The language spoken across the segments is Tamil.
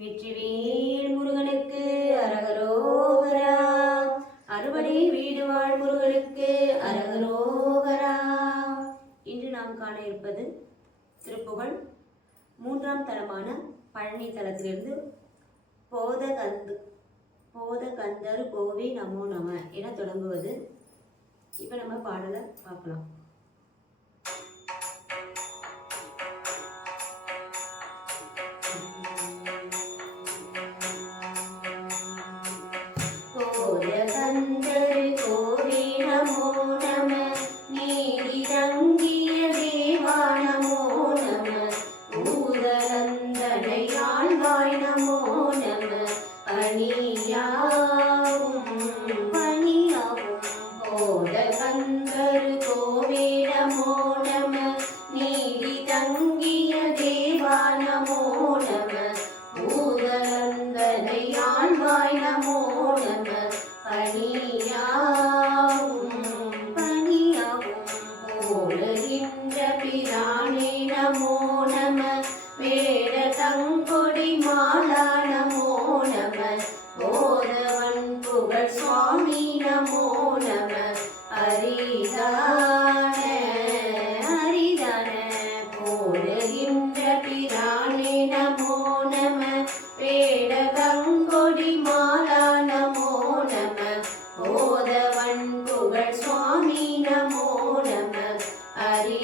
வெற்றிவேல் முருகனுக்கு அரகரோகரா. அறுபடை வீடு வாழ் முருகனுக்கு அரகரோகரா. இன்று நாம் காண இருப்பது திருப்புகழ். மூன்றாம் தலமான பழனி தலத்திலிருந்து போதகந்து போதகந்தரு கோவி நமோ நம என தொடங்குவது. இப்போ நம்ம பாடலை பார்க்கலாம். ഓണമ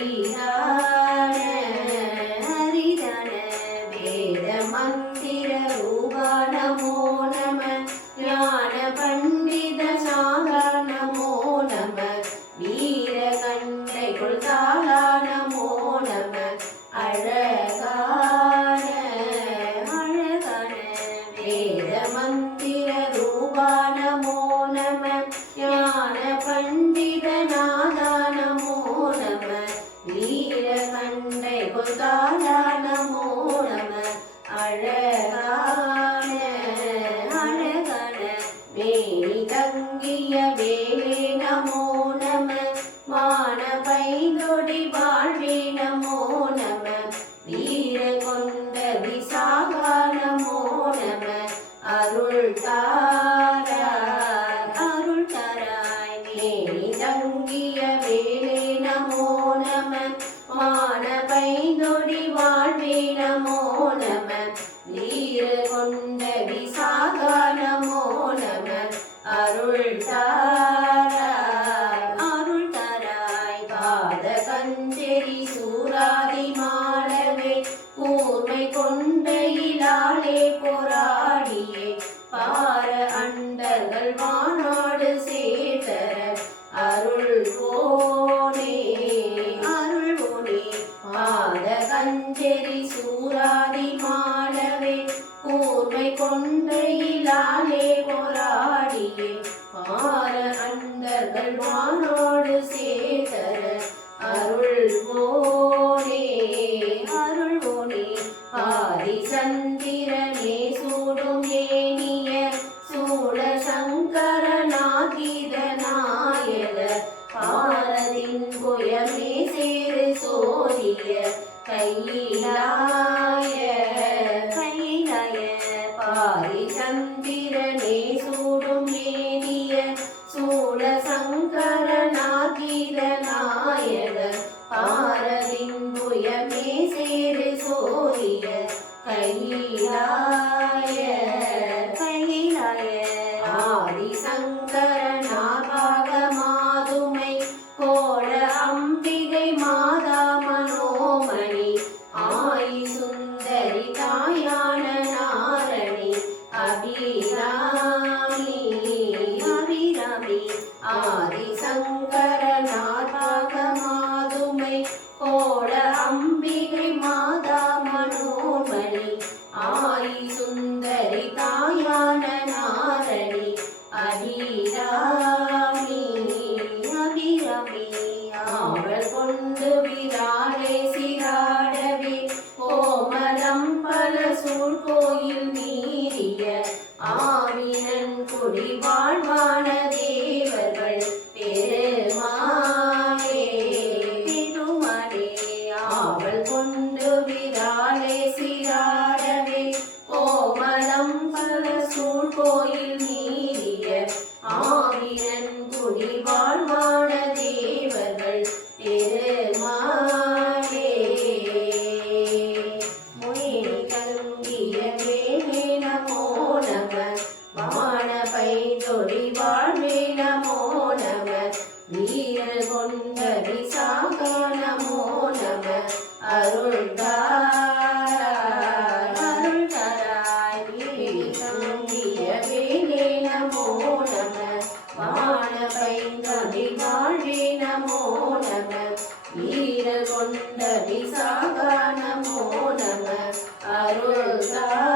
அரிதான அரிதான வேத மந்திர ரூபா நமோ நம ஞான பண்டித சாகா நமோ நம வீர கண்டை மந்திர ஐந்தோடி வா ஆழ்வானோடு சேகர அருள் மோனே அருள் மோனே ஆதிசந்திரனே சூடும் ஏனிய சூழ சங்கரனாகித நாயக பாரதின் குயமே சேரு சோதிய கையிலா సంకర ஒளி வாழ்வாய் வீரகொண்டடி சாகோ நமோ நம அருள்தாராய் அருள்தாராய் வீரங்கிய வேலே நமோ. நம வாழ பைந்தடி வாழ்வே நமோ. நம வீரகொண்டடி சாகோ நமோ. நம அருள்தாராய்